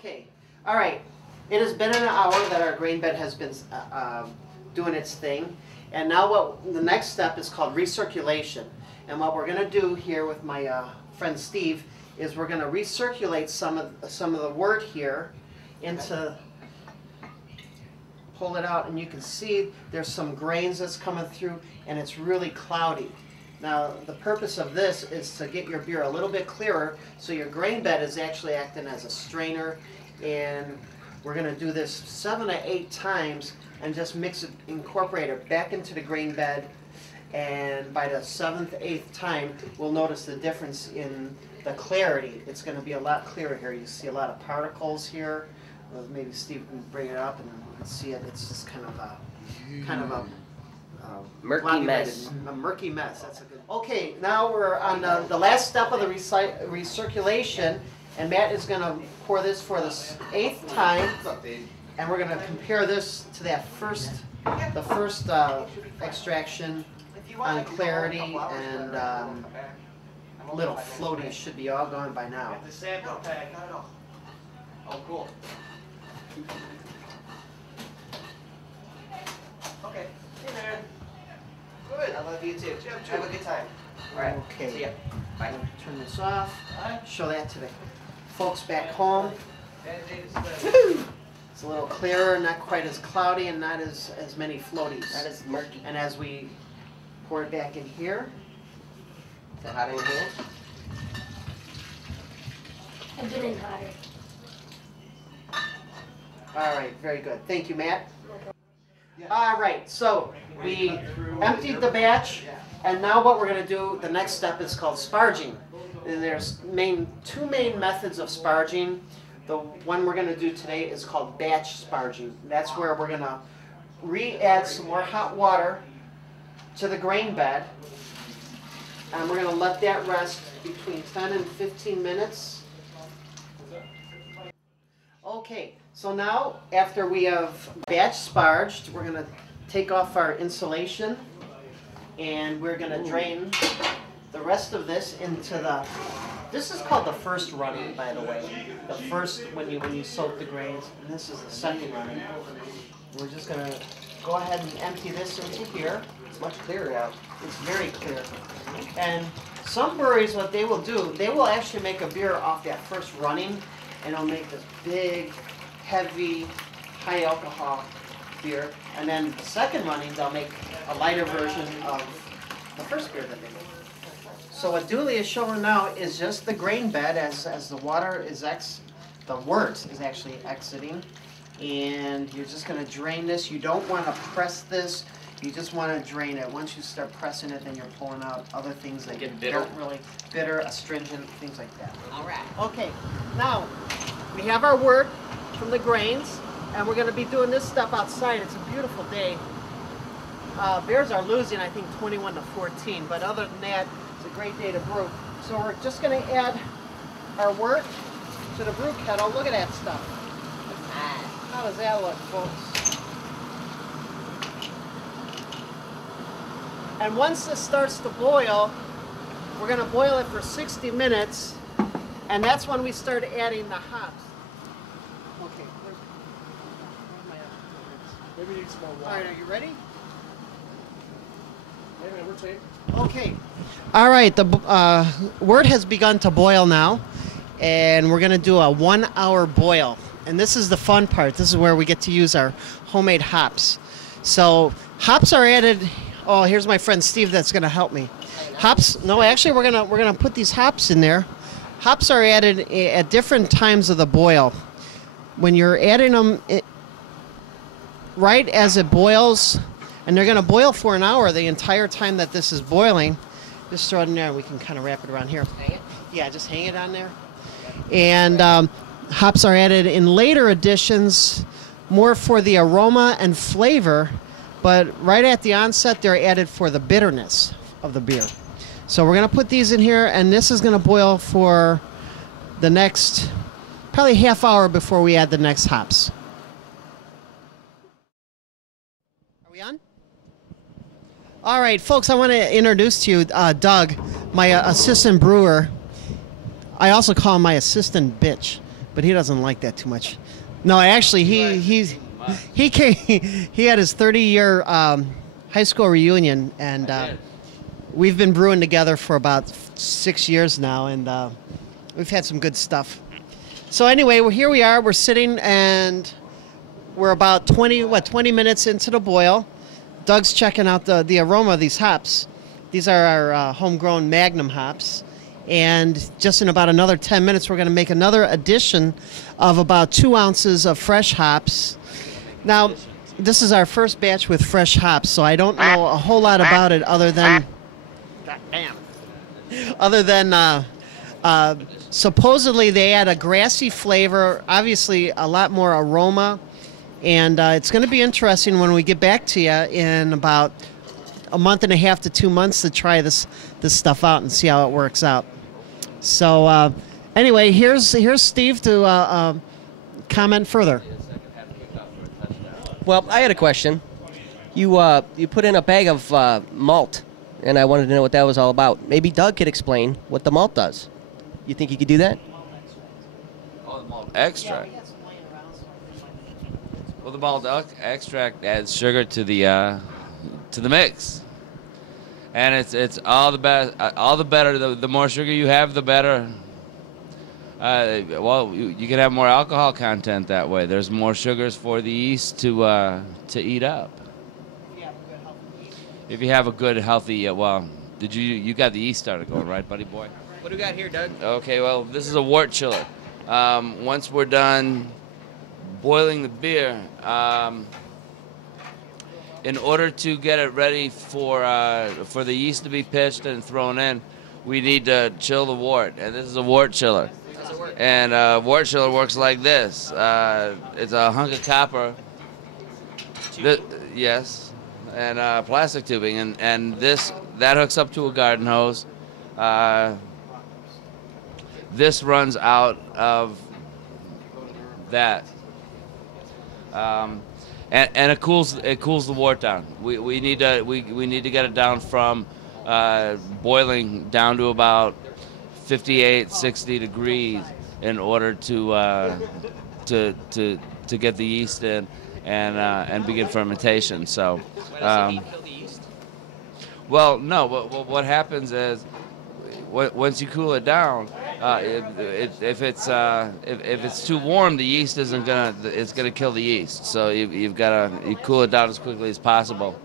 Okay, all right. It has been an hour that our grain bed has been doing its thing. And now what the next step is called recirculation. And what we're going to do here with my friend Steve is we're going to recirculate some of the wort here into, pull it out, and you can see there's some grains that's coming through, and it's really cloudy. Now the purpose of this is to get your beer a little bit clearer, so your grain bed is actually acting as a strainer. And we're going to do this 7 to 8 times and just mix it, incorporate it back into the grain bed. And by the 7th, 8th time, we'll notice the difference in the clarity. It's going to be a lot clearer here. You see a lot of particles here. Maybe Steve can bring it up and you can see it. It's just kind of a murky mess. A murky mess. That's a good. Okay, now we're on the last step of the recirculation, and Matt is going to pour this for the 8th time, and we're going to compare this to that the first extraction on clarity and little floaty should be all gone by now. The sample pack. Oh, cool. Okay. Hey, man. Good. I love you too. Have a good time. All right. Okay. See ya. Bye. Turn this off. Show that to the folks back home. It's a little clearer, not quite as cloudy, and not as many floaties. Not as murky. And as we pour it back in here. Is that hot in your hands? I've been in hotter. All right, very good. Thank you, Matt. All right, so we emptied the batch, and now what we're going to do, the next step is called sparging. And there's two main methods of sparging. The one we're going to do today is called batch sparging. That's where we're going to re-add some more hot water to the grain bed, and we're going to let that rest between 10 and 15 minutes. Okay, so now after we have batch sparged, we're going to take off our insulation, and we're going to drain the rest of this into the, this is called the first running, by the way. The first, when you soak the grains, and this is the second running. We're just going to go ahead and empty this into here. It's much clearer now. It's very clear. And some breweries, what they will do, they will actually make a beer off that first running, and they'll make this big, heavy, high alcohol beer. And then the second running, they'll make a lighter version of the first beer that they made. So what Dooley is showing now is just the grain bed as the water is the wort is actually exiting. And you're just going to drain this. You don't want to press this. You just want to drain it. Once you start pressing it, then you're pulling out other things that get bitter. don't really bitter, astringent, things like that. All right. Okay, now we have our wort from the grains, and we're going to be doing this stuff outside. It's a beautiful day. Bears are losing, I think, 21 to 14, but other than that, it's a great day to brew. So we're just going to add our wort to the brew kettle. Look at that stuff. How does that look, folks? And once this starts to boil, we're going to boil it for 60 minutes, and that's when we start adding the hops. Okay, where's my other? Maybe need some more water. All right, are you ready? Hey man, we're tape. Okay. All right, the wort has begun to boil now, and we're going to do a 1-hour boil. And this is the fun part. This is where we get to use our homemade hops. So hops are added. Oh, here's my friend Steve that's going to help me. Hops. No, actually, we're gonna put these hops in there. Hops are added at different times of the boil. When you're adding them right as it boils, and they're going to boil for an hour the entire time that this is boiling. Just throw it in there, and we can kind of wrap it around here. Hang it? Yeah, just hang it on there. And hops are added in later editions, more for the aroma and flavor, but right at the onset, they're added for the bitterness of the beer. So we're going to put these in here, and this is going to boil for the next probably half hour before we add the next hops. Are we on? All right, folks, I want to introduce to you Doug, my assistant brewer. I also call him my assistant bitch but he doesn't like that too much. No, actually, he came. He had his 30-year high school reunion, and we've been brewing together for about 6 years now, and we've had some good stuff. So anyway, here we are. We're sitting, and we're about 20 minutes into the boil. Doug's checking out the aroma of these hops. These are our homegrown Magnum hops. And just in about another 10 minutes, we're going to make another addition of about 2 ounces of fresh hops. Now, this is our first batch with fresh hops, so I don't know a whole lot about it other than supposedly they add a grassy flavor, obviously a lot more aroma, and it's going to be interesting when we get back to you in about a month and a half to 2 months to try this stuff out and see how it works out. So anyway, here's Steve to comment further. Well, I had a question. You put in a bag of malt, and I wanted to know what that was all about. Maybe Doug could explain what the malt does. You think you could do that? Oh, the malt extract. Well, the malt extract adds sugar to the mix, and it's all the better. The more sugar you have, the better. Well, you can have more alcohol content that way. There's more sugars for the yeast to eat up. If you have a good healthy, well, you got the yeast starter going, right, buddy boy? What do we got here, Doug? Okay, well, this is a wort chiller. Once we're done boiling the beer, in order to get it ready for the yeast to be pitched and thrown in, we need to chill the wort, and this is a wort chiller. And wort chiller works like this. It's a hunk of copper. Yes, and plastic tubing, and that hooks up to a garden hose. This runs out of that, and it cools the wort down. We need to get it down from boiling down to about 58, 60 degrees in order to get the yeast in and begin fermentation. So, well, no. What happens is once you cool it down, if it's too warm, the yeast it's gonna kill the yeast. So you cool it down as quickly as possible.